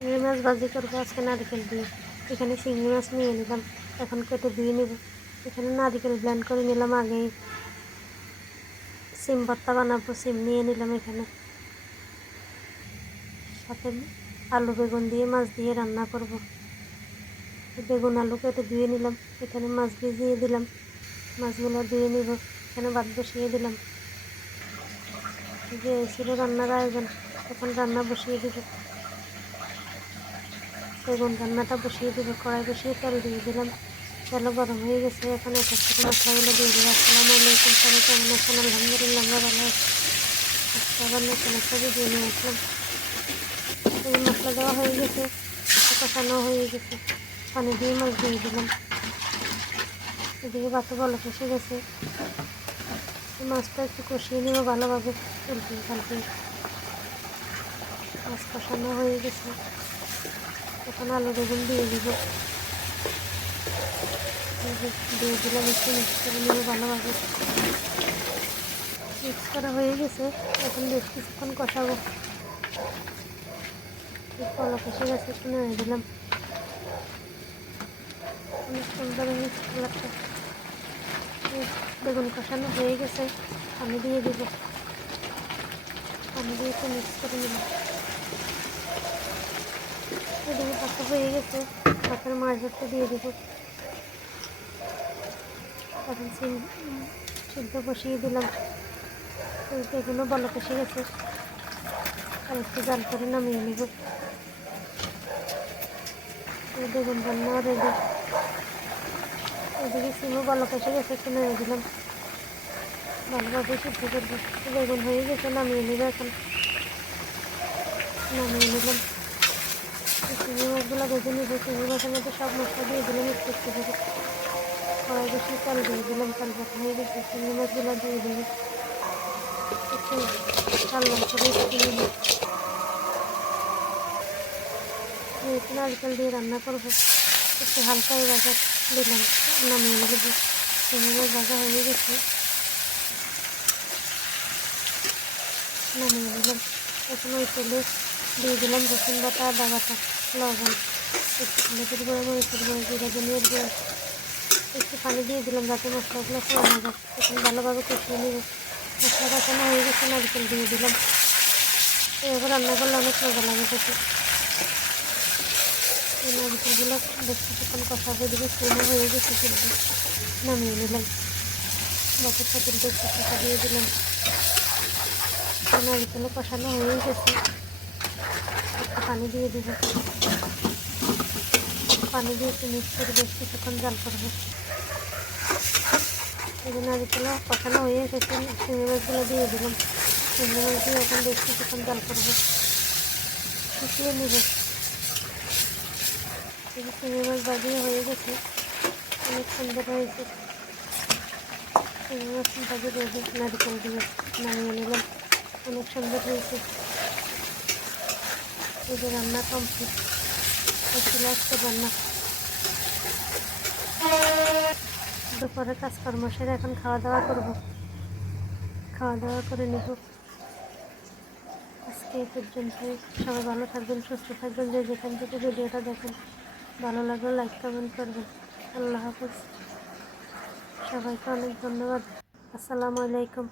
চিংড়ি মাছ ভাজি করবো আজকে নারকেল দিয়ে। এখানে চিংড়ি মাছ নিয়ে নিলাম, এখন কেটে ধুয়ে নেব। এখানে নারকেল ব্লেন্ড করে নিলাম আগেই। সিম ভর্তা বানাবো, সিম নিয়ে নিলাম এখানে। সাথে আলু বেগুন দিয়ে মাছ দিয়ে রান্না করব। বেগুন আলু কেটে ধুয়ে নিলাম, এখানে মাছ ভিজিয়ে দিলাম, মাছগুলো ধুয়ে নিব। এখানে ভাত বসিয়ে দিলাম। যে ছিল রান্নার আয়োজন, এখন রান্না বসিয়ে দিব। বেগুন রান্নাটা বসিয়ে দিব, কড়াই বসিয়ে তেল দিয়ে দিলাম। তেলও গরম হয়ে গেছে, এখন এক এক করে মশলাগুলো দিয়ে দিব। আসসালামু আলাইকুম, সবাই কেমন আছেন? আলহামদুলিল্লাহ আমরা ভালো আছি। আজকে আবার নতুন একটা ভিডিও নিয়ে আসলাম। এই মশলা দেওয়া হয়ে গেছে, কষানো হয়ে গেছে, পানি দিয়ে মাছ দিয়ে দিলাম। এদিকে ভাতও ভালো কষে গেছে। মাছটা একটু কষিয়ে নেব ভালোভাবে, উল্টিয়ে পাল্টিয়ে। মাছ কষানো হয়ে গেছে, এখন আলু বেগুন দিয়ে দিব। দিয়ে দিলাম, একটু মিক্স করে নেব ভালোভাবে। মিক্স করা হয়ে গেছে, এখন বেশ কিছুক্ষণ কষাবো। ভালো কষে গেছে, একটু নেড়ে দিলাম। অনেক সুন্দর হয়েছে কালারটা। বেগুন কষানো হয়ে গেছে, পানি দিয়ে দিব। পানি দিয়ে একটু মিক্স করে নিলাম। এদিকে ভাতটা হয়ে গেছে, ভাতের মাছ ভর্তা দিয়ে দিব। এখন সিদ্ধ বসিয়ে দিলাম। বেগুনও ভালো কষে গেছে, আর একটু জাল করে নামিয়ে নেব। বেগুন রান্নাও রেডি। এদিকে সিমও ভালো কষে গেছে, একটু নেড়ে দিলাম। ভালোভাবে সিদ্ধ করবো। বেগুন হয়ে গেছে, নামিয়ে নেব। এখন নামিয়ে নিলাম। চিংড়ি মাছগুলো ভেজে নিব। চিংড়ি মাছের মধ্যে সব মশলা দিয়ে দিলাম একটু একটু করে। কড়াই বসিয়ে তেল দিয়ে দিলাম, তেল গরম হয়ে গেছে, চিংড়ি মাছগুলো দিয়ে দিলাম। একটু লাল লাল করে ভেজে নিলাম। একটু নারকেল দিয়ে রান্না করবো, একটু হালকাই ভাজা দিলাম, নামিয়ে নেব। চিংড়ি মাছ ভাজা হয়ে গেছে, নামিয়ে নিলাম। এখন ওই তেলে দিয়ে দিলাম রসুন বাটা, আদা বাটা, লবণ, একটু হলুদের গুঁড়ো, মরিচের গুঁড়ো, জিরা ধনিয়ার গুঁড়ো, একটু পানি দিয়ে দিলাম যাতে মশলাগুলো ফোড়ানো যায়। এখন ভালোভাবে কষিয়ে নেব। মশলা কষানো হয়ে গেছে, নারকেল দিয়ে দিলাম। এভাবে রান্না করলে অনেক মজা লাগে খেতে। এই নারকেলগুলো বেশ কিছুক্ষণ কষাবো। দিকে সিমও হয়ে গেছে, সিদ্ধ নামিয়ে নিলাম। বাকি পাতিলটা একটু কষা দিয়ে দিলাম। নারকেলও কষানো হয়ে গেছে, একটু পানি দিয়ে দিব। পানি দিয়ে একটু মিক্স করে বেশ কিছুক্ষণ জাল করবো। এই যে নারকেলও কষানো হয়ে এসেছে, চিংড়ি মাছগুলো দিয়ে দিলাম। চিংড়ি মাছ দিয়ে এখন বেশ কিছুক্ষণ জাল করবো, শুকিয়ে নেব। এই যে চিংড়ি মাছ ভাজিয়ে হয়ে গেছে, অনেক সুন্দর হয়েছে। চিংড়ি মাছ ভাজি রেডি, নারকেল দিয়ে নামিয়ে নিলাম। অনেক সুন্দর হয়েছে। এই যে রান্না কমপ্লিট। এই ছিল আজকের রান্না। দুপুরে কাজকর্ম সেরে এখন খাওয়া দাওয়া করবো। খাওয়া দাওয়া করে নেব। আজকে এই পর্যন্তই। সবাই ভালো থাকবেন, সুস্থ থাকবেন। যে যেখান থেকে ভিডিওটা দেখেন, ভালো লাগলে লাইক কমেন্ট করবেন। আল্লাহ হাফেজ। সবাইকে অনেক ধন্যবাদ। আসসালামু আলাইকুম।